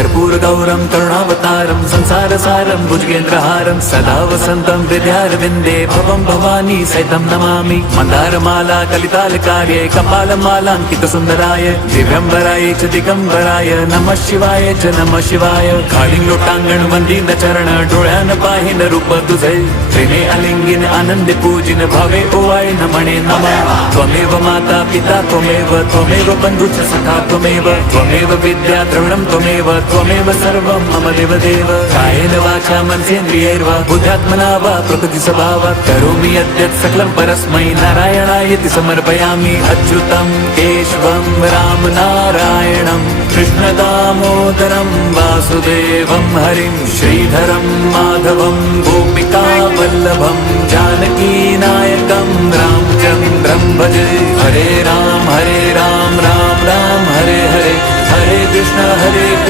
कर्पूर गौरम करुणावतारम संसार सारम भुजगेंद्रहारम सदा वसंतम हृदयारविंदे भवम भवानी सहितं नमामि मंदारमाला कलितालकार्ये कपालमालांकित सुंदराय दिव्यंबराय च दिगंबराय नमः शिवाय च नमः शिवाय काळिंग लोटांगण वंदीन चरण डोळ्यान पाहिन रूप तुझे प्रेमे अलिंगिन आनंदे पूजिन भावे ओवाळे नमणे नमः त्वमेव माता पिता त्वमेव बंधुच सखा त्वमेव विद्या द्रविणं त्वमेव सर्वं मम देवदेव कायेन वाचा मनसेन्द्रियैर्वा बुद्ध्यात्मना वा प्रकृति स्वभावात् करोमि यद्यत् सकलं परस्मै नारायणायति समर्पयामि अच्युतं केशवं राम नारायणं कृष्णदामोदरं वासुदेवं हरिं श्रीधरं माधवं गोपिका वल्लभं जानकीनायकं रामचन्द्रं भजे हरे राम राम राम हरे हरे हरे कृष्ण